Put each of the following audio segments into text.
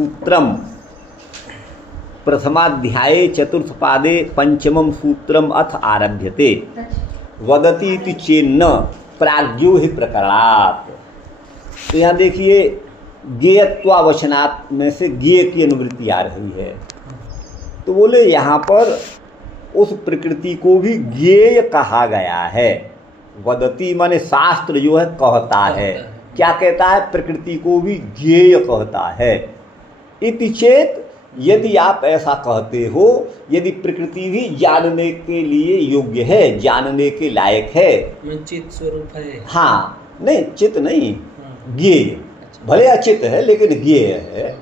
सूत्रम प्रथमाध्याये चतुर्थ पादे पंचमम सूत्रम अथ आरभ्यते वदती इति चेन्न प्राज्ञो हि प्रकरणात्। तो यहाँ देखिए ज्ञेयत्वावचनात् में से ज्ञेय की अनुवृत्ति आ रही है। तो बोले यहाँ पर उस प्रकृति को भी ज्ञेय कहा गया है। वदती माने शास्त्र जो है कहता है। क्या कहता है? प्रकृति को भी ज्ञेय कहता है। इति चेत, यदि आप ऐसा कहते हो, यदि प्रकृति भी जानने के लिए योग्य है, जानने के लायक है, चित स्वरूप है। हाँ, नहीं चित नहीं, ज्ञेय, भले अचित है लेकिन ज्ञेय है।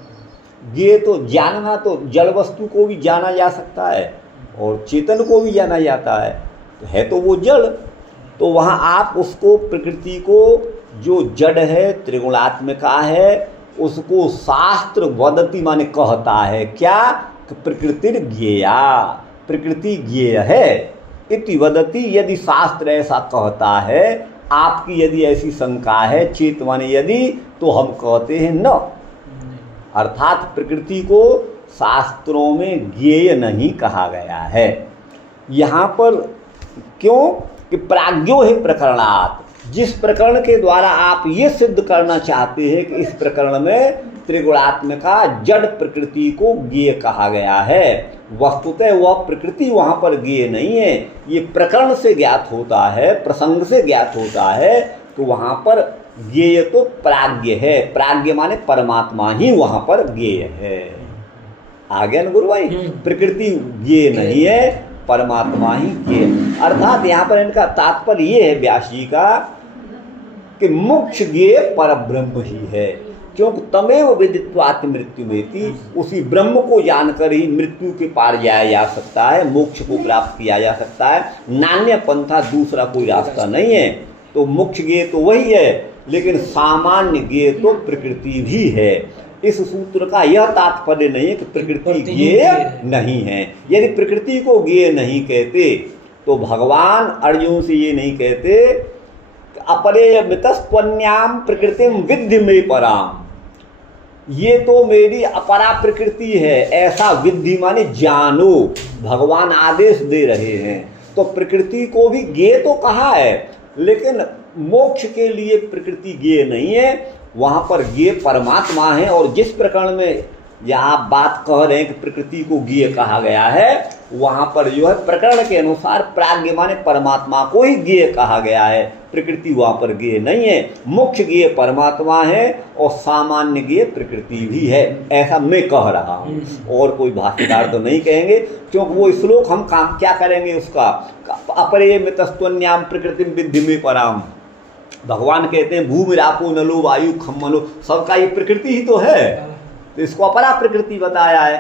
ज्ञेय तो जानना, तो जड़ वस्तु को भी जाना जा सकता है और चेतन को भी जाना जाता है, तो है तो वो जड़। तो वहाँ आप उसको, प्रकृति को जो जड़ है, त्रिगुणात्मिका है, उसको शास्त्र वदति माने कहता है क्या? प्रकृति ज्ञेया, प्रकृति ज्ञेय है। इति वदति, यदि शास्त्र ऐसा कहता है, आपकी यदि ऐसी शंका है, चेत माने यदि, तो हम कहते हैं न। अर्थात प्रकृति को शास्त्रों में ज्ञेय नहीं कहा गया है। यहाँ पर क्यों? कि प्राज्ञो है प्रकरणात्। जिस प्रकरण के द्वारा आप ये सिद्ध करना चाहते हैं कि इस प्रकरण में त्रिगुणात्मिका जड़ प्रकृति को ज्ञेय कहा गया है, वस्तुतः वह प्रकृति वहाँ पर ज्ञेय नहीं है, ये प्रकरण से ज्ञात होता है, प्रसंग से ज्ञात होता है। तो वहाँ पर ज्ञेय तो प्राज्ञ है। प्राज्ञ माने परमात्मा ही वहाँ पर ज्ञेय है। आगे न गुरु भाई, प्रकृति ज्ञेय नहीं है, परमात्मा ही ज्ञेय। अर्थात यहाँ पर इनका तात्पर्य ये है व्यास जी का कि मोक्ष ज्ञेय परब्रह्म ही है। क्योंकि तमेव विदित्वात् मृत्युमेति, उसी ब्रह्म को जानकर ही मृत्यु के पार जाया जा सकता है, मोक्ष को प्राप्त किया जा सकता है। नान्य पंथा, दूसरा कोई रास्ता नहीं है। तो मोक्ष ज्ञेय तो वही है, लेकिन सामान्य ज्ञेय तो प्रकृति भी है। इस सूत्र का यह तात्पर्य नहीं है कि प्रकृति ज्ञेय नहीं है। यदि प्रकृति को ज्ञेय नहीं कहते तो भगवान अर्जुन से ये नहीं कहते अपरेयमितस्त्वन्याम प्रकृतिम विद्धि में पराम, ये तो मेरी अपरा प्रकृति है, ऐसा विद्धि माने जानो। भगवान आदेश दे रहे हैं। तो प्रकृति को भी ज्ञेय तो कहा है, लेकिन मोक्ष के लिए प्रकृति ज्ञेय नहीं है। वहाँ पर ज्ञेय परमात्मा है। और जिस प्रकरण में यहाँ आप बात कह रहे हैं कि प्रकृति को ज्ञेय कहा गया है, वहाँ पर जो है प्रकरण के अनुसार प्राज्ञ माने परमात्मा को ही ज्ञेय कहा गया है, प्रकृति वहाँ पर ज्ञेय नहीं है। मुख्य ज्ञेय परमात्मा है और सामान्य ज्ञेय प्रकृति भी है, ऐसा मैं कह रहा हूँ। और कोई भाष्यकार तो नहीं कहेंगे, क्योंकि वो श्लोक हम काम क्या करेंगे उसका, अपरेयमितस्त्वन्याम प्रकृतिम विद्धि में पराम। भगवान कहते हैं भूमि रापो नलो वायु खम मनो, सबका ये प्रकृति ही तो है, तो इसको अपरा प्रकृति बताया है।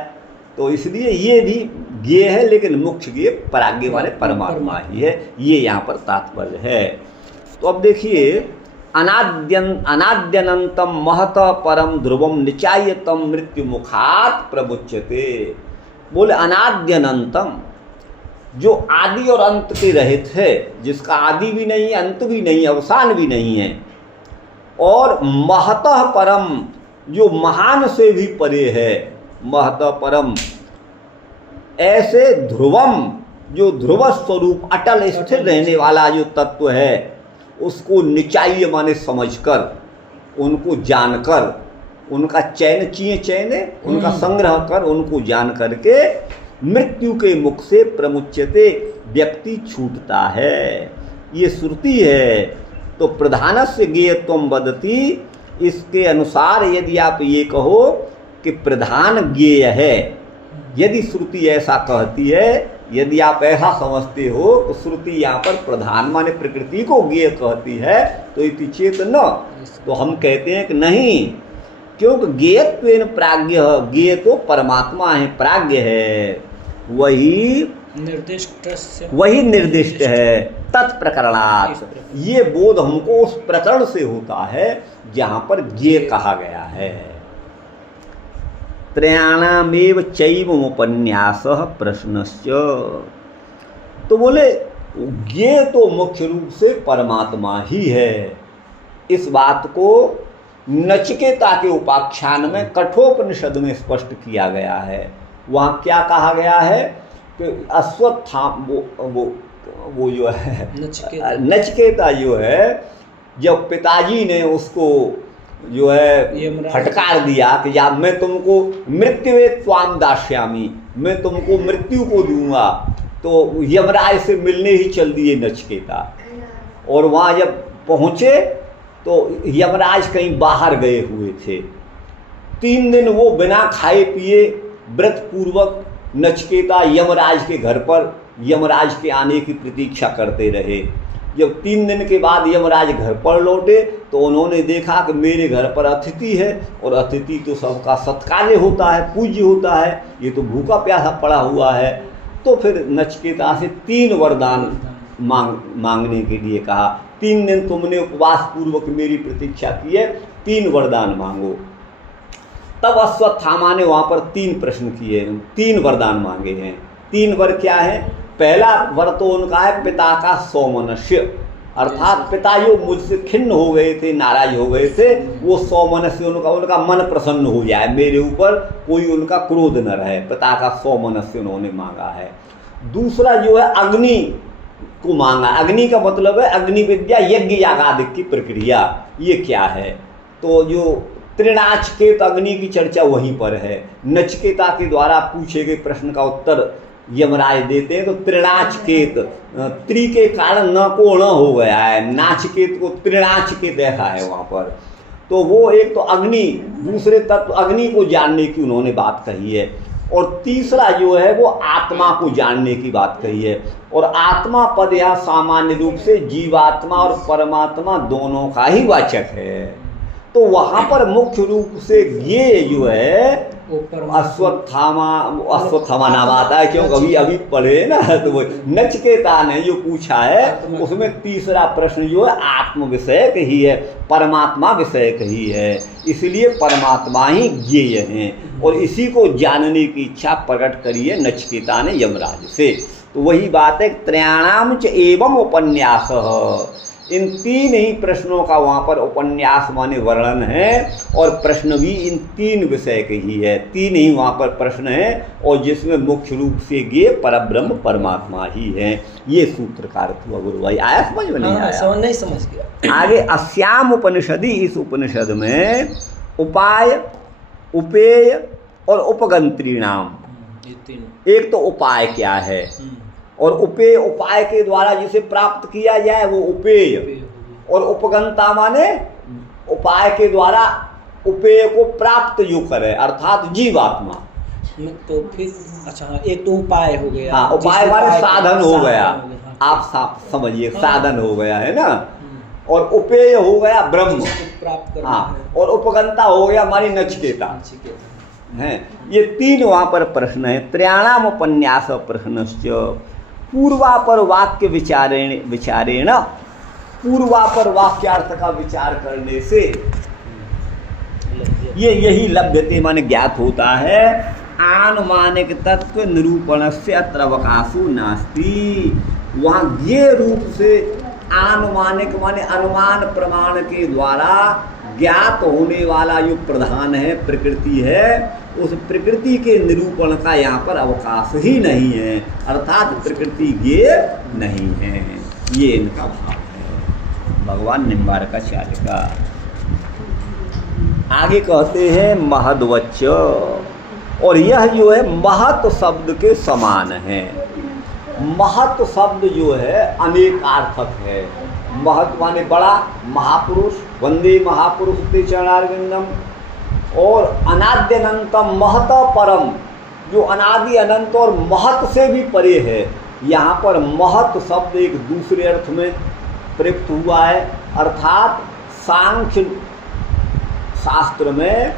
तो इसलिए ये भी ज्ञेय है, लेकिन मुख्य ज्ञेय प्राज्ञ वाले परमात्मा ही है, ये यहाँ पर तात्पर्य है। तो अब देखिए, अनाद्यनंतम महत परम ध्रुवम निचायतम मृत्यु मुखात प्रमुच्यते। बोले अनाद्यनंतम, जो आदि और अंत के रहित है, जिसका आदि भी नहीं, अंत भी नहीं, अवसान भी नहीं है, और महतः परम, जो महान से भी परे है, महतः परम, ऐसे ध्रुवम, जो ध्रुव स्वरूप अटल स्थिर रहने वाला जो तत्व है, उसको निचाय माने समझकर, उनको जानकर, उनका चयन चयन उनका संग्रह कर, उनको जान करके मृत्यु के मुख से प्रमुच्यते, व्यक्ति छूटता है। ये श्रुति है। तो प्रधानस्य ज्ञेयत्वं वदति, इसके अनुसार यदि आप ये कहो कि प्रधान ज्ञेय है, यदि श्रुति ऐसा कहती है, यदि आप ऐसा समझते हो तो श्रुति यहाँ पर प्रधान माने प्रकृति को ज्ञेय कहती है, तो इति चेत न, तो हम कहते हैं कि नहीं, क्योंकि ज्ञेयत्वेन प्राज्ञ, ज्ञेय तो परमात्मा है, प्राज्ञ है, वही निर्दिष्ट है तत्प्रकरणात्। ये बोध हमको उस प्रकरण से होता है जहाँ पर ज्ञेय कहा गया है। त्रयाणामेव चैवमुपन्यासः प्रश्नश्च। तो बोले ज्ञेय तो मुख्य रूप से परमात्मा ही है। इस बात को नचिकेता के उपाख्यान में कठोपनिषद में स्पष्ट किया गया है। वहाँ क्या कहा गया है कि अश्वत्थाम वो जो है नचिकेता जो है, जब पिताजी ने उसको जो है फटकार दिया कि या मैं तुमको मृत्युवे त्वाम दास्यामी, मैं तुमको मृत्यु को दूंगा, तो यमराज से मिलने ही चल दिए नचिकेता। और वहाँ जब पहुँचे तो यमराज कहीं बाहर गए हुए थे। 3 दिन वो बिना खाए पिए व्रत पूर्वक नचिकेता यमराज के घर पर यमराज के आने की प्रतीक्षा करते रहे। जब 3 दिन के बाद यमराज घर पर लौटे तो उन्होंने देखा कि मेरे घर पर अतिथि है, और अतिथि तो सबका सत्कार्य होता है, पूज्य होता है, ये तो भूखा प्यासा पड़ा हुआ है। तो फिर नचिकेता से 3 वरदान मांगने के लिए कहा। 3 दिन तुमने उपवास पूर्वक मेरी प्रतीक्षा की है, 3 वरदान मांगो। तब अश्वत्थामा ने वहाँ पर 3 प्रश्न किए, 3 वरदान मांगे हैं। 3 वर क्या है? पहला वर तो उनका है पिता का सौमनस्य, अर्थात पिता जो मुझसे खिन्न हो गए थे, नाराज हो गए थे, वो सौमनस्य उनका मन प्रसन्न हो जाए, मेरे ऊपर कोई उनका क्रोध न रहे, पिता का सौमनस्य उन्होंने मांगा है। दूसरा जो है अग्नि को मांगा। अग्नि का मतलब है अग्नि विद्या, यज्ञ यागादिक की प्रक्रिया। ये क्या है? तो जो त्रिनाचकेत अग्नि की चर्चा वहीं पर है। नचिकेता के द्वारा पूछे गए प्रश्न का उत्तर यमराज देते हैं। तो त्रिनाचकेत, त्रि के कारण न को न हो गया है, नाचकेत को त्रिनाचकेत ऐसा है वहाँ पर। तो वो एक तो अग्नि, दूसरे तत्व अग्नि को जानने की उन्होंने बात कही है। और तीसरा जो है वो आत्मा को जानने की बात कही है। और आत्मा पद यहाँ सामान्य रूप से जीवात्मा और परमात्मा दोनों का ही वाचक है। तो वहाँ पर मुख्य रूप से ये जो है अश्वत्थामा नाम आता है, क्योंकि अभी पढ़े ना, तो वो नचिकेता ने जो पूछा है उसमें तीसरा प्रश्न जो है आत्म विषयक ही है, परमात्मा विषयक ही है। इसलिए परमात्मा ही ज्ञेय हैं, और इसी को जानने की इच्छा प्रकट करी है नचिकेता ने यमराज से। तो वही बात है, त्रयाणाम च एवं उपन्यास, इन 3 ही प्रश्नों का वहाँ पर उपन्यास माने वर्णन है, और प्रश्न भी इन 3 विषय के ही है। 3 ही वहाँ पर प्रश्न है, और जिसमें मुख्य रूप से ये परब्रह्म परमात्मा ही है। ये सूत्रकार हुआ गुरु भाई। आया समझ में? नहीं आया? नहीं समझ गया। आगे अस्याम उपनिषदि, इस उपनिषद में उपाय, उपेय और उपगंत्री नाम, एक तो उपाय क्या है, और उपेय उपाय के द्वारा जिसे प्राप्त किया जाए वो उपेय, और उपगंता माने उपाय के द्वारा उपेय को प्राप्त जो करे, अर्थात जीवात्मा। तो फिर अच्छा, एक तो उपाय हो गया। हाँ, उपाय माने साधन हो गया, आप समझिए, साधन हो गया है ना। और उपेय हो गया ब्रह्म प्राप्त करना। हाँ, और उपगंता हो गया हमारी नचिकेता है। ये 3 वहाँ पर प्रश्न है। त्रयाणाम उपन्यास प्रश्नश्च पूर्वापर वाक्य विचारेण, पूर्वापर वाक्यार्थ का विचार करने से ये यही लभ्यते माने ज्ञात होता है। आनुमानिक तत्व निरूपण से अत्र अवकाशो नास्ति। वहाँ ये रूप से आनुमानिक माने अनुमान प्रमाण के द्वारा ज्ञात होने वाला जो प्रधान है, प्रकृति है, उस प्रकृति के निरूपण का यहाँ पर अवकाश ही नहीं है, अर्थात प्रकृति ये नहीं है। ये इनका भाव है। भगवान निम्बारकाचार्य का आगे कहते हैं महद्वच्च, और यह जो है महत् शब्द के समान है। महत् शब्द जो है अनेकार्थक है। महत् माने बड़ा, महापुरुष, वंदे महापुरुष ते चरणारविंदम, और अनाद्यनंतम महत परम, जो अनादि अनंत और महत से भी परे है। यहाँ पर महत शब्द एक दूसरे अर्थ में प्रयुक्त हुआ है, अर्थात सांख्य शास्त्र में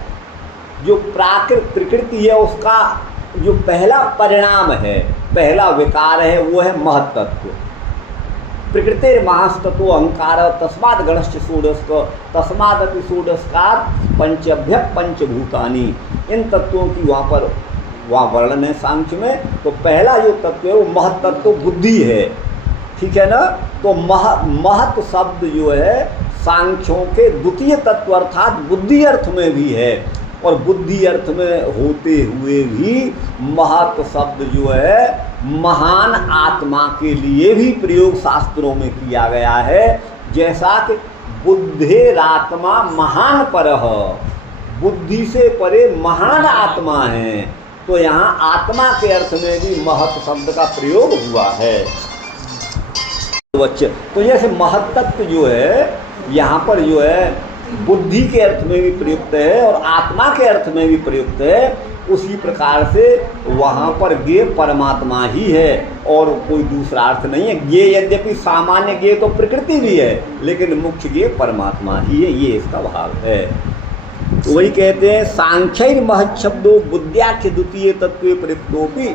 जो प्राकृत प्रकृति है उसका जो पहला परिणाम है, पहला विकार है, वो है महत्त्व। प्रकृतिर महास्तत्व अहंकार तस्माद गणश्च षोडश, तस्मादपि षोडशकार पंचभ्य पंचभूतानि। इन तत्वों की वहाँ वर्णन है सांख्य में। तो पहला जो तत्व है वो महत्त्व बुद्धि है, ठीक है ना। तो महत शब्द जो है सांख्यों के द्वितीय तत्व अर्थात बुद्धि अर्थ में भी है, और बुद्धि अर्थ में होते हुए भी महत् शब्द जो है महान आत्मा के लिए भी प्रयोग शास्त्रों में किया गया है। जैसा कि बुद्धेरात्मा महान परः, बुद्धि से परे महान आत्मा है, तो यहाँ आत्मा के अर्थ में भी महत् शब्द का प्रयोग हुआ है। तो जैसे महत्त्व जो है यहाँ पर जो है बुद्धि के अर्थ में भी प्रयुक्त है और आत्मा के अर्थ में भी प्रयुक्त है, उसी प्रकार से वहाँ पर ज्ञेय परमात्मा ही है और कोई दूसरा अर्थ नहीं है। ज्ञेय यद्यपि सामान्य ज्ञेय तो प्रकृति भी है, लेकिन मुख्य ज्ञेय परमात्मा ही है, ये इसका भाव है। तो वही कहते हैं सांख्यैर महत् शब्दो बुद्ध्याख्य द्वितीय तत्व प्रयुक्तोपि,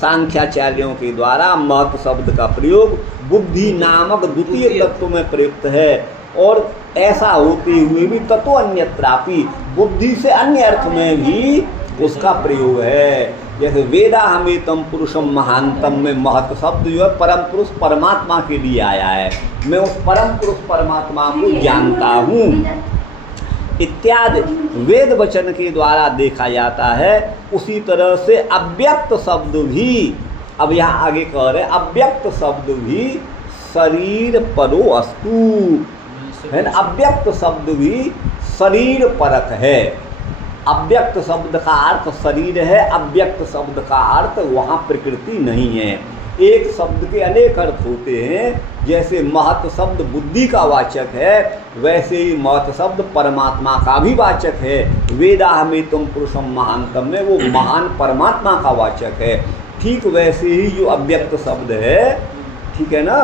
सांख्याचार्यों के द्वारा महत् शब्द का प्रयोग बुद्धि नामक द्वितीय तत्व में प्रयुक्त है, और ऐसा होते हुए भी तत्व अन्यत्रापि, बुद्धि से अन्य अर्थ में भी उसका प्रयोग है। जैसे वेदा हमेतम पुरुषम महानतम में महत् शब्द जो है परम पुरुष परमात्मा के लिए आया है, मैं उस परम पुरुष परमात्मा को जानता हूँ इत्यादि वेद वचन के द्वारा देखा जाता है। उसी तरह से अव्यक्त शब्द भी, अब यहाँ आगे कह रहे हैं अव्यक्त शब्द भी शरीर परो अस्तु है ना, अव्यक्त शब्द भी शरीर परक है। अव्यक्त शब्द का अर्थ शरीर है, अव्यक्त शब्द का अर्थ वहाँ प्रकृति नहीं है। एक शब्द के अनेक अर्थ होते हैं, जैसे महत् शब्द बुद्धि का वाचक है, वैसे ही महत् शब्द परमात्मा का भी वाचक है। वेदाहमेतम पुरुषम महानतम में वो महान परमात्मा का वाचक है। ठीक वैसे ही जो अव्यक्त शब्द है, ठीक है ना,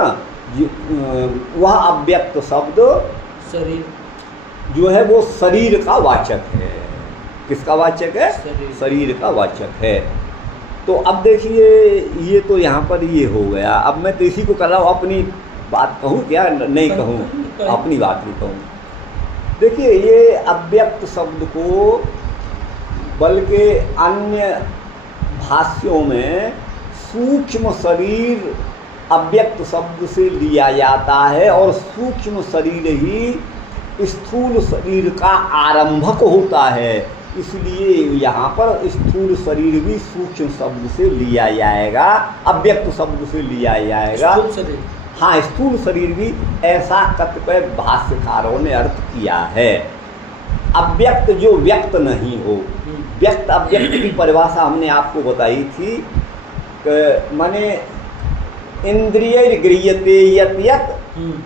वह अव्यक्त शब्द शरीर जो है वो शरीर का वाचक है। किसका वाचक है? शरीर का वाचक है। तो अब देखिए ये तो यहाँ पर ये हो गया। अब मैं तो इसी को कर रहा हूँ, अपनी बात कहूँ क्या नहीं कहूँ, अपनी बात नहीं कहूँ। देखिए ये अव्यक्त शब्द को बल्कि अन्य भाष्यों में सूक्ष्म शरीर अव्यक्त शब्द से लिया जाता है, और सूक्ष्म शरीर ही स्थूल शरीर का आरंभक होता है, इसलिए यहाँ पर स्थूल शरीर भी सूक्ष्म शब्द से लिया जाएगा, अव्यक्त शब्द से लिया जाएगा। हाँ, स्थूल शरीर भी ऐसा कतिपय भाष्यकारों ने अर्थ किया है। अव्यक्त जो व्यक्त नहीं हो, व्यक्त अव्यक्त की परिभाषा हमने आपको बताई थी, माने इंद्रिय गृह्यते यत् यत्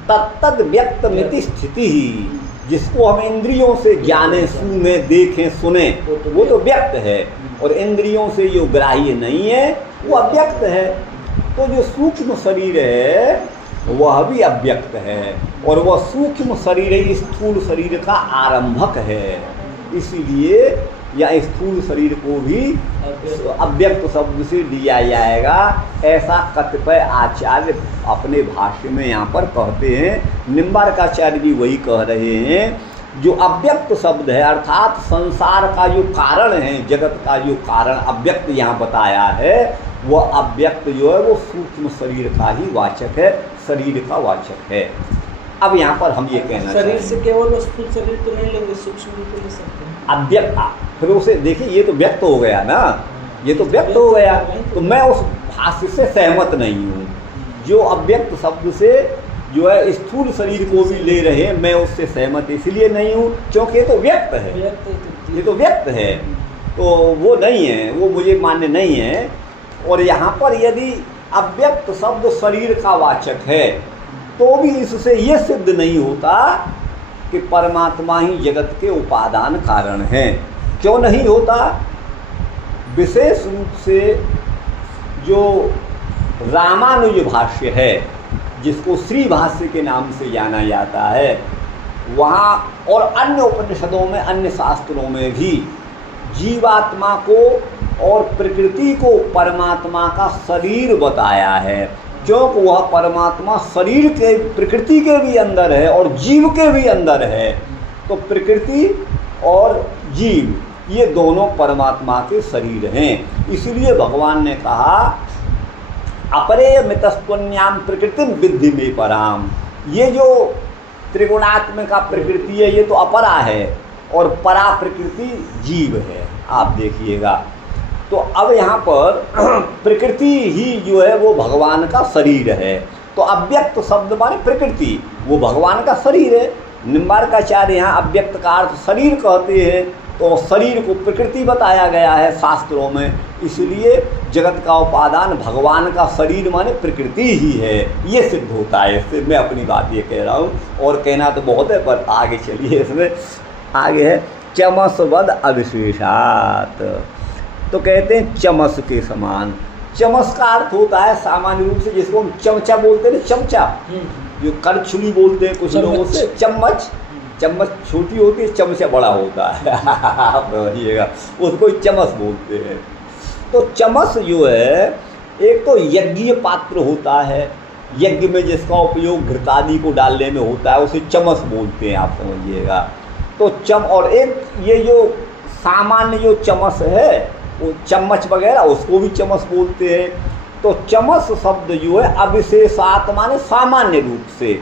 तत्तद व्यक्त मिति स्थिति ही, जिसको हम इंद्रियों से जाने, सुने, देखें, सुने, वो तो व्यक्त है, और इंद्रियों से जो ग्राह्य नहीं है वो अव्यक्त है। तो जो सूक्ष्म शरीर है वह भी अव्यक्त है, और वह सूक्ष्म शरीर स्थूल शरीर का आरंभक है, इसीलिए या स्थूल शरीर को भी अव्यक्त शब्द से लिया जाएगा, ऐसा कतिपय आचार्य अपने भाष्य में यहाँ पर कहते हैं। निम्बार्काचार्य भी वही कह रहे हैं। जो अव्यक्त शब्द है अर्थात संसार का जो कारण है, जगत का जो कारण अव्यक्त यहाँ बताया है, वह अव्यक्त जो है वो सूक्ष्म शरीर का ही वाचक है, शरीर का वाचक है। अब यहाँ पर हम ये कहना शरीर से केवल स्थूल शरीर तो नहीं लेंगे, सूक्ष्म भी तो ले सकते हैं। अव्यक्त फिर उसे देखिए, ये तो व्यक्त हो गया ना, ये तो व्यक्त हो गया, तो मैं उस भाष्य से सहमत नहीं हूँ। जो अव्यक्त शब्द से जो है स्थूल शरीर को भी ले रहे हैं, मैं उससे सहमत इसलिए नहीं हूँ क्योंकि ये तो व्यक्त है, ये तो व्यक्त है, तो वो नहीं है, वो मुझे मान्य नहीं है। और यहाँ पर यदि अव्यक्त शब्द शरीर का वाचक है तो भी इससे ये सिद्ध नहीं होता कि परमात्मा ही जगत के उपादान कारण हैं। क्यों नहीं होता? विशेष रूप से जो रामानुज भाष्य है, जिसको श्री भाष्य के नाम से जाना जाता है, वहाँ और अन्य उपनिषदों में, अन्य शास्त्रों में भी जीवात्मा को और प्रकृति को परमात्मा का शरीर बताया है, क्योंकि वह परमात्मा शरीर के, प्रकृति के भी अंदर है और जीव के भी अंदर है। तो प्रकृति और जीव ये दोनों परमात्मा के शरीर हैं। इसलिए भगवान ने कहा अपरे मितस्त्वन्याम प्रकृति विद्धि में पराम। ये जो त्रिगुणात्मिका प्रकृति है, ये तो अपरा है, और परा प्रकृति जीव है। आप देखिएगा तो अब यहाँ पर प्रकृति ही जो है वो भगवान का शरीर है। तो अव्यक्त शब्द माने प्रकृति, वो भगवान का शरीर है। निम्बार्काचार्य यहाँ अव्यक्त का अर्थ शरीर कहते हैं, तो शरीर को प्रकृति बताया गया है शास्त्रों में, इसलिए जगत का उपादान भगवान का शरीर माने प्रकृति ही है, ये सिद्ध होता है। इससे मैं अपनी बात ये कह रहा हूँ, और कहना तो बहुत है पर आगे चलिए। इसमें आगे है चमसवद अविशेषात, तो कहते हैं चमस के समान। चमस का अर्थ होता है सामान्य रूप से जिसको हम चमचा बोलते हैं, चमचा जो करछुली बोलते हैं कुछ लोगों से, चम्मच। चम्मच छोटी होती है, चमचा बड़ा होता है। आप समझिएगा, उसको चमस बोलते हैं। तो चमस जो है एक तो यज्ञीय पात्र होता है, यज्ञ में जिसका उपयोग घृतादि को डालने में होता है उसे चमस बोलते हैं, आप समझिएगा। तो और एक ये जो सामान्य जो चमस है वो चम्मच वगैरह उसको भी चमस बोलते हैं। तो चमस शब्द जो है अविशेषात माने सामान्य रूप से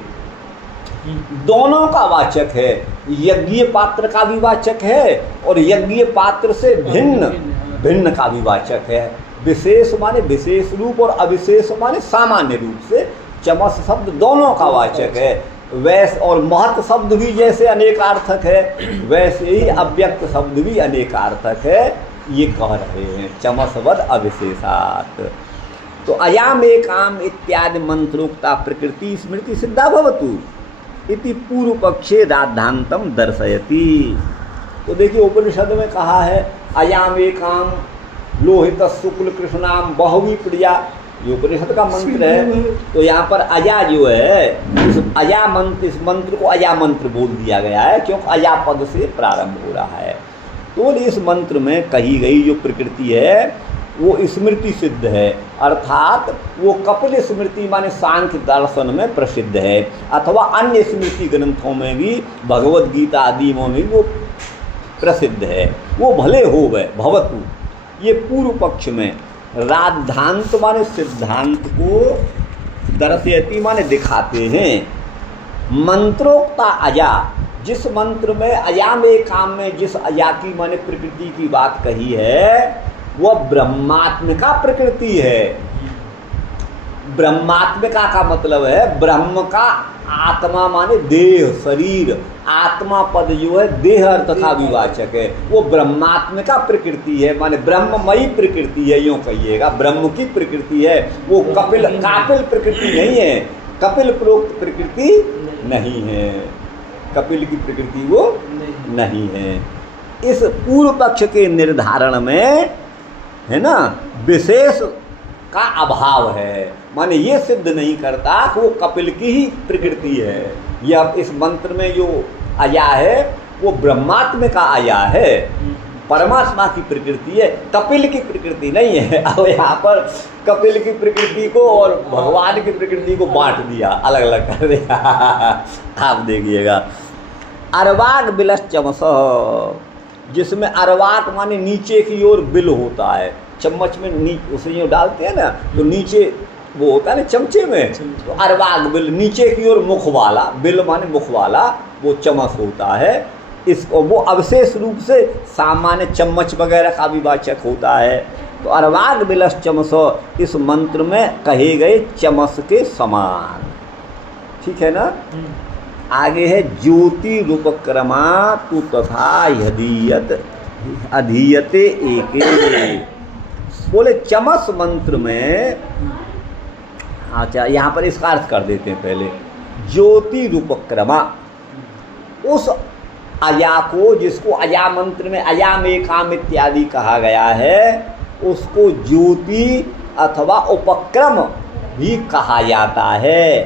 दोनों का वाचक है, यज्ञीय पात्र का भी वाचक है और यज्ञीय पात्र से भिन्न का भी वाचक है। विशेष माने विशेष रूप और अविशेष माने सामान्य रूप से चमस शब्द दोनों का वाचक है। वैसे और महत् शब्द भी जैसे अनेकार्थक है, वैसे ही अव्यक्त शब्द भी अनेकार्थक है, ये कह रहे हैं चमसवद अविशेषात। तो अयाम एकाम इत्यादि मंत्रोक्ता प्रकृति स्मृति सिद्धा भवतु इति पूर्व पक्षे राद्धांतम दर्शयति। तो देखिए उपनिषद में कहा है अयाम एकाम लोहित शुक्ल कृष्णाम बहुवी प्रिया, ये उपनिषद का मंत्र है। तो यहाँ पर अया जो है इस अया मंत्र, इस मंत्र को अया मंत्र बोल दिया गया है क्योंकि अया पद से प्रारंभ हो रहा है। तो इस मंत्र में कही गई जो प्रकृति है वो स्मृति सिद्ध है, अर्थात वो कपिल स्मृति माने सांख्य दर्शन में प्रसिद्ध है, अथवा अन्य स्मृति ग्रंथों में भी भगवद गीता आदि में भी वो प्रसिद्ध है। वो भले हो गए भवतु, ये पूर्व पक्ष में राद्धांत माने सिद्धांत को दर्शयति माने दिखाते हैं। मंत्रोक्ता अया, जिस मंत्र में अया में काम में जिस अया की माने प्रकृति की बात कही है वह ब्रह्मात्मिका प्रकृति है। ब्रह्मात्मिका का मतलब है ब्रह्म का आत्मा माने देह शरीर, आत्मा पद जो है देह अर्थ का विवाचक है, वो ब्रह्मात्मिका प्रकृति है माने ब्रह्ममयी प्रकृति है, यूँ कहिएगा ब्रह्म की प्रकृति है। वो कापिल प्रकृति नहीं है, कपिल प्रोक्त प्रकृति नहीं है, कपिल की प्रकृति वो नहीं है। इस पूर्व पक्ष के निर्धारण में है ना विशेष का अभाव है, माने ये सिद्ध नहीं करता कि वो कपिल की ही प्रकृति है। यह इस मंत्र में जो अया है वो ब्रह्मात्म का अया है, परमात्मा की प्रकृति है, कपिल की प्रकृति नहीं है। अब यहाँ पर कपिल की प्रकृति को और भगवान की प्रकृति को बांट दिया, अलग अलग कर दिया। आप देखिएगा अरवाक बिलस चमस, जिसमें अरवाक माने नीचे की ओर बिल होता है, चम्मच में उसे यूँ डालते हैं ना तो नीचे वो होता है ना चमचे में, तो अरवाक बिल नीचे की ओर मुख वाला, बिल माने मुख वाला वो चमस होता है। इसको वो अवशेष रूप से सामान्य चम्मच वगैरह का भी वाचक होता है। तो अरवाक बिलस चमस इस मंत्र में कहे गए चमस के समान, ठीक है ना। आगे है ज्योति रूपक्रमा तु तथा अधीयते एके, बोले चमस मंत्र में, अच्छा यहाँ पर इसका अर्थ कर देते हैं पहले। ज्योति रूपक्रमा, उस अया को जिसको अया मंत्र में अया में काम इत्यादि कहा गया है उसको ज्योति अथवा उपक्रम भी कहा जाता है।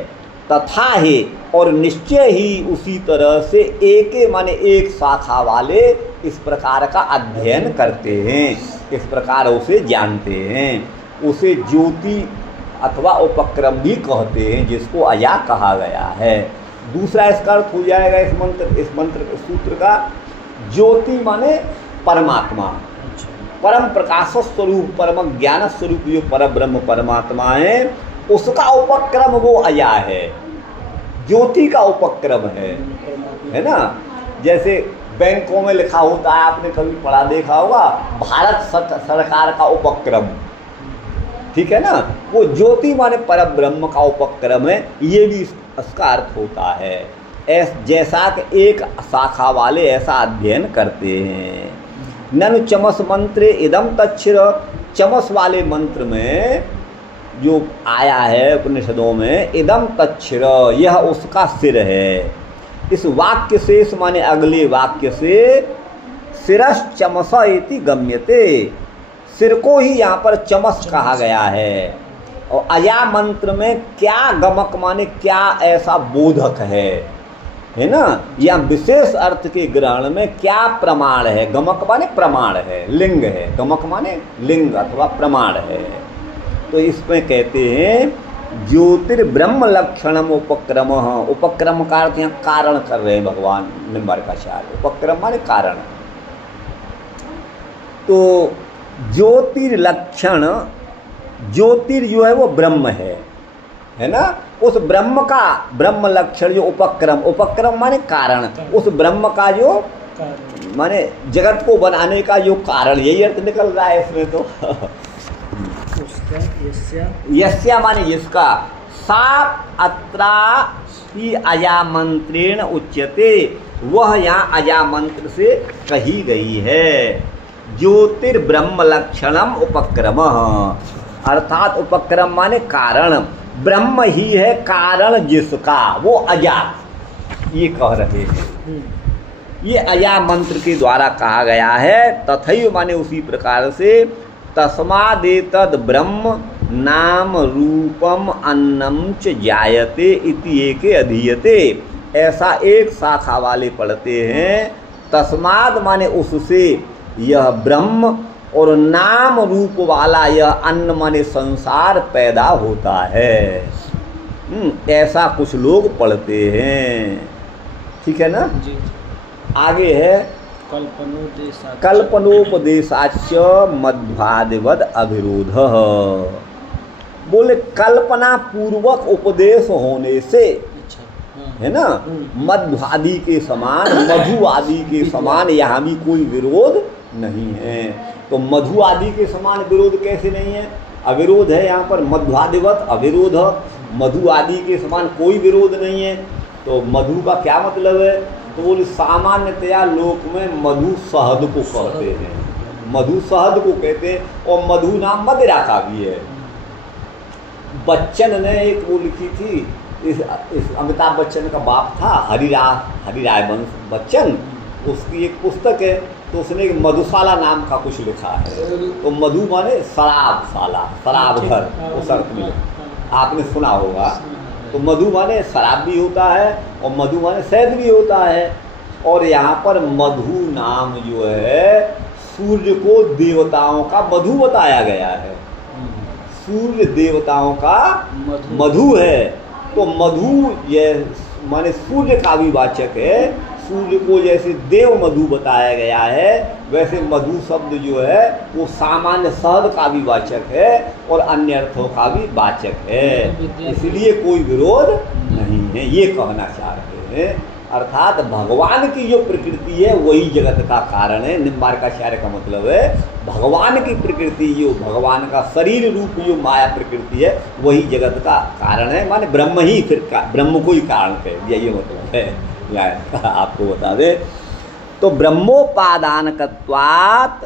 तथा ही और निश्चय ही उसी तरह से एक माने एक शाखा वाले इस प्रकार का अध्ययन करते हैं, इस प्रकार उसे जानते हैं, उसे ज्योति अथवा उपक्रम भी कहते हैं जिसको अया कहा गया है। दूसरा इसका अर्थ हो जाएगा इस मंत्र सूत्र का, ज्योति माने परमात्मा, परम प्रकाश स्वरूप परम ज्ञान स्वरूप जो पर ब्रह्म परमात्मा है उसका उपक्रम वो अया है। ज्योति का उपक्रम है ना। जैसे बैंकों में लिखा होता है, आपने कभी पढ़ा देखा होगा, भारत सरकार का उपक्रम, ठीक है ना। वो ज्योति माने पर ब्रह्म का उपक्रम है, ये भी इसका अर्थ होता है। जैसा कि एक शाखा वाले ऐसा अध्ययन करते हैं। ननु चमस मंत्र इदम तच्छिर, चमस वाले मंत्र में जो आया है उपनिषदों में, इदम तच्छिर, यह उसका सिर है। इस वाक्य से, इस माने अगले वाक्य से, सिरस चमस इति गम्यते, सिर को ही यहाँ पर चमस कहा गया है। और अया मंत्र में क्या गमक माने क्या ऐसा बोधक है ना, या विशेष अर्थ के ग्रहण में क्या प्रमाण है। गमक माने प्रमाण है, लिंग है, गमक माने लिंग अथवा प्रमाण है। तो इसमें कहते हैं ज्योतिर्ब्रह्म लक्षणम उपक्रम, उपक्रम का अर्थ यहाँ कारण कर रहे हैं भगवान निम्बारकाचार्य। उपक्रम माने कारण। तो ज्योतिर्लक्षण, ज्योतिर जो है वो ब्रह्म है ना। उस ब्रह्म का, ब्रह्म लक्षण जो उपक्रम, उपक्रम माने कारण, उस ब्रह्म का जो माने जगत को बनाने का जो कारण, यही अर्थ निकल रहा है इसमें। तो यस्या माने जिसका, सा अत्रा ही अया मंत्रेण उच्यते, वह यहाँ अया मंत्र से कही गई है। ज्योतिर्ब्रह्म लक्षणम उपक्रम, अर्थात उपक्रम माने कारण, ब्रह्म ही है कारण जिसका, वो अजा, ये कह रहे हैं। ये अया मंत्र के द्वारा कहा गया है। तथैव माने उसी प्रकार से, तस्मादेतद् ब्रह्म नाम रूपम अन्नम च जायते इति एके अधीयते, ऐसा एक शाखा वाले पढ़ते हैं। तस्माद माने उससे यह ब्रह्म, और नाम रूप वाला यह अन्न माने संसार पैदा होता है। ऐसा कुछ लोग पढ़ते हैं, ठीक है ना जी। आगे है कल्पनोपदेशाच मध्वादिवद अविरोध, बोले कल्पना पूर्वक उपदेश होने से, है ना, मध्व आदि के समान, मधु आदि के समान यहाँ भी कोई विरोध नहीं है। तो मधु आदि के समान विरोध कैसे नहीं है? अविरोध है यहाँ पर, मध्वादिवत अविरोध, मधु आदि के समान कोई विरोध नहीं है। तो मधु का क्या मतलब है? तो बोले सामान्यतया लोक में मधु शहद को कहते हैं, मधु शहद को कहते हैं, और मधु नाम मदिरा का भी है। बच्चन ने एक वो लिखी थी, इस अमिताभ बच्चन का बाप था हरिराय वंश बच्चन, उसकी एक पुस्तक है, तो उसने मधुशाला नाम का कुछ लिखा है। तो मधु माने शराब शाला, शराब घर, उस अर्थ में आपने सुना होगा। तो मधु माने शराब भी होता है और मधु माने शहद भी होता है। और यहाँ पर मधु नाम जो है, सूर्य को देवताओं का मधु बताया गया है, सूर्य देवताओं का मधु है। तो मधु ये माने सूर्य का भी वाचक है। सूर्य को जैसे देव मधु बताया गया है, वैसे मधु शब्द जो है वो सामान्य शहद का भी वाचक है और अन्य अर्थों का भी वाचक है। इसलिए कोई विरोध नहीं है, ये कहना चाह रहे हैं। अर्थात भगवान की जो प्रकृति है वही जगत का कारण है। निम्बारकाचार्य का मतलब है भगवान की प्रकृति, जो भगवान का शरीर रूप जो माया प्रकृति है वही जगत का कारण है। माने ब्रह्म ही फिर ब्रह्म को ही कारण कह दिया, ये मतलब है। आपको बता दें तो ब्रह्मोपादानकत्वात्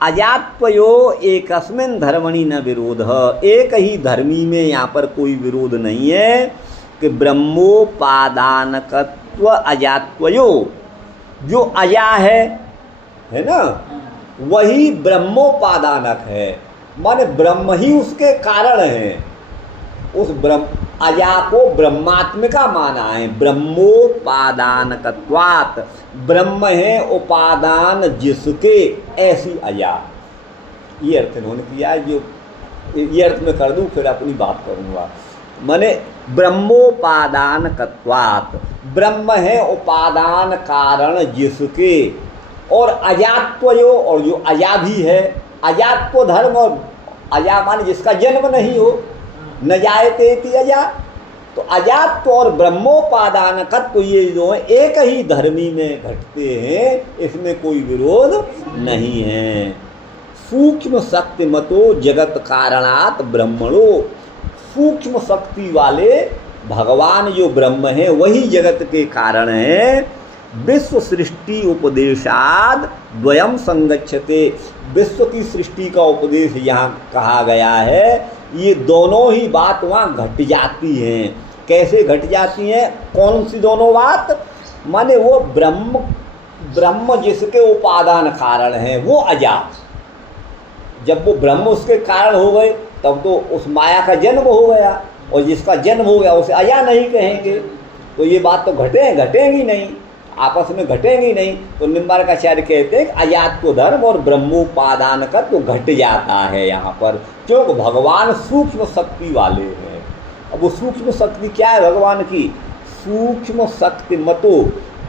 अजात्वयो एकस्मिन् धर्मणि न विरोध, एक ही धर्मी में यहाँ पर कोई विरोध नहीं है कि ब्रह्मोपादानकत्व अजात्वयो, जो अया है ना, वही ब्रह्मोपादानक है, माने ब्रह्म ही उसके कारण है। उस ब्रह्म अया को ब्रह्मात्मिका माना है। ब्रह्मोपादानकत्वात्, ब्रह्म है उपादान जिसके, ऐसी अया, ये अर्थ इन्होंने किया। जो ये अर्थ में कर दूं फिर अपनी बात करूँगा। माने ब्रह्मोपादानकत्वात्, ब्रह्म है उपादान कारण जिसके, और अजात्वयो, और जो अया भी है, अजात्व धर्म, और अया माने जिसका जन्म नहीं हो, न जायते इति अया, तो अजात्व और ब्रह्मोपादानकत्व ये जो है एक ही धर्मी में घटते हैं, इसमें कोई विरोध नहीं है। सूक्ष्म शक्ति मतो जगत कारणात ब्रह्मणो, सूक्ष्म शक्ति वाले भगवान जो ब्रह्म है वही जगत के कारण है। विश्व सृष्टि उपदेशाद द्वयम संगच्छते, विश्व की सृष्टि का उपदेश यहाँ कहा गया है, ये दोनों ही बात वहाँ घट जाती हैं। कैसे घट जाती हैं? कौन सी दोनों बात? माने वो ब्रह्म जिसके उपादान कारण हैं वो अजात, जब वो ब्रह्म उसके कारण हो गए तब तो उस माया का जन्म हो गया, और जिसका जन्म हो गया उसे अजा नहीं कहेंगे। तो ये बात तो घटेंगी नहीं, आपस में घटेंगी नहीं। तो निम्बारकाचार्य कहते हैं कि अजात को धर्म और ब्रह्मोपादान का तो घट जाता है यहाँ पर, क्योंकि भगवान सूक्ष्म शक्ति वाले हैं। अब वो सूक्ष्म शक्ति क्या है भगवान की? सूक्ष्म शक्ति मतो,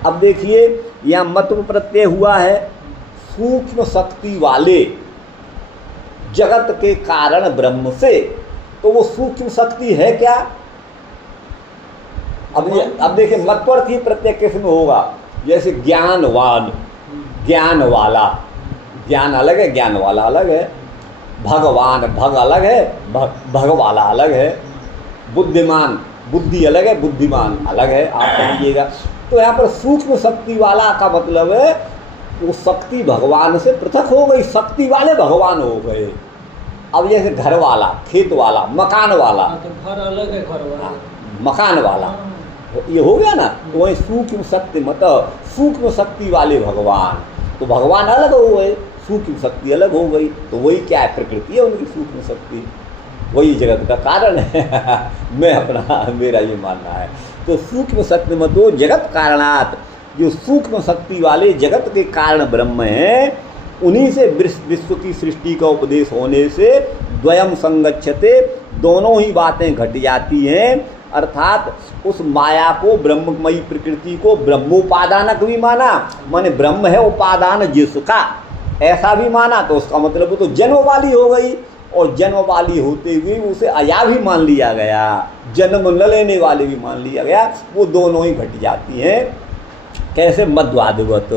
अब देखिए यहाँ मत्व प्रत्यय हुआ है, सूक्ष्म शक्ति वाले जगत के कारण ब्रह्म से, तो वो सूक्ष्म शक्ति है क्या? अब देखिए मत्वर्थ ही प्रत्यय किस में होगा? जैसे ज्ञानवान, ज्ञान वाला, ज्ञान अलग है, ज्ञान वाला अलग है। भगवान, भग अलग है, भग वाला अलग है। बुद्धिमान, बुद्धि अलग है, बुद्धिमान अलग है, आप समझिएगा। तो यहाँ पर सूक्ष्म शक्ति वाला का मतलब है वो शक्ति भगवान से पृथक हो गई, शक्ति वाले भगवान हो गए। अब जैसे घर वाला, खेत वाला, मकान वाला, तो घर अलग है, घर वाला मकान वाला, ये हो गया ना। तो वही सूक्ष्म शक्ति मतलब सूक्ष्म शक्ति वाले भगवान, तो भगवान अलग हो गए, सूक्ष्म शक्ति अलग हो गई। तो वही क्या है? प्रकृति है उनकी सूक्ष्म शक्ति, वही जगत का कारण है। मेरा ये मानना है। तो सूक्ष्म शक्ति मतो जगत कारणात, जो सूक्ष्म शक्ति वाले जगत के कारण ब्रह्म हैं, उन्हीं से विश्व की सृष्टि का उपदेश होने से द्वयम संगच्छते, दोनों ही बातें घट जाती हैं। अर्थात उस माया को, ब्रह्ममयी प्रकृति को ब्रह्मोपादानक भी माना, माने ब्रह्म है उपादान जिसका, ऐसा भी माना, तो उसका मतलब वो तो जन्म वाली हो गई, और जन्म वाली होते हुए उसे अया भी मान लिया गया, जन्म न लेने वाले भी मान लिया गया। वो दोनों ही घट जाती हैं। कैसे? मध्वादिवत,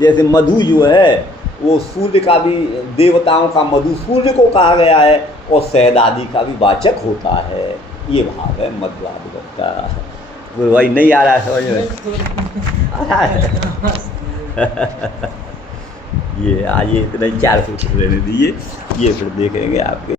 जैसे मधु जो है वो सूर्य का भी, देवताओं का मधु सूर्य को कहा गया है, और शहद आदि का भी वाचक होता है। ये भाव है मध्वादिवत का। वही नहीं आ रहा है समझ में? आ रहा है। ये आज इतना 4 सूत्र लेने दीजिए, ये फिर देखेंगे आपके।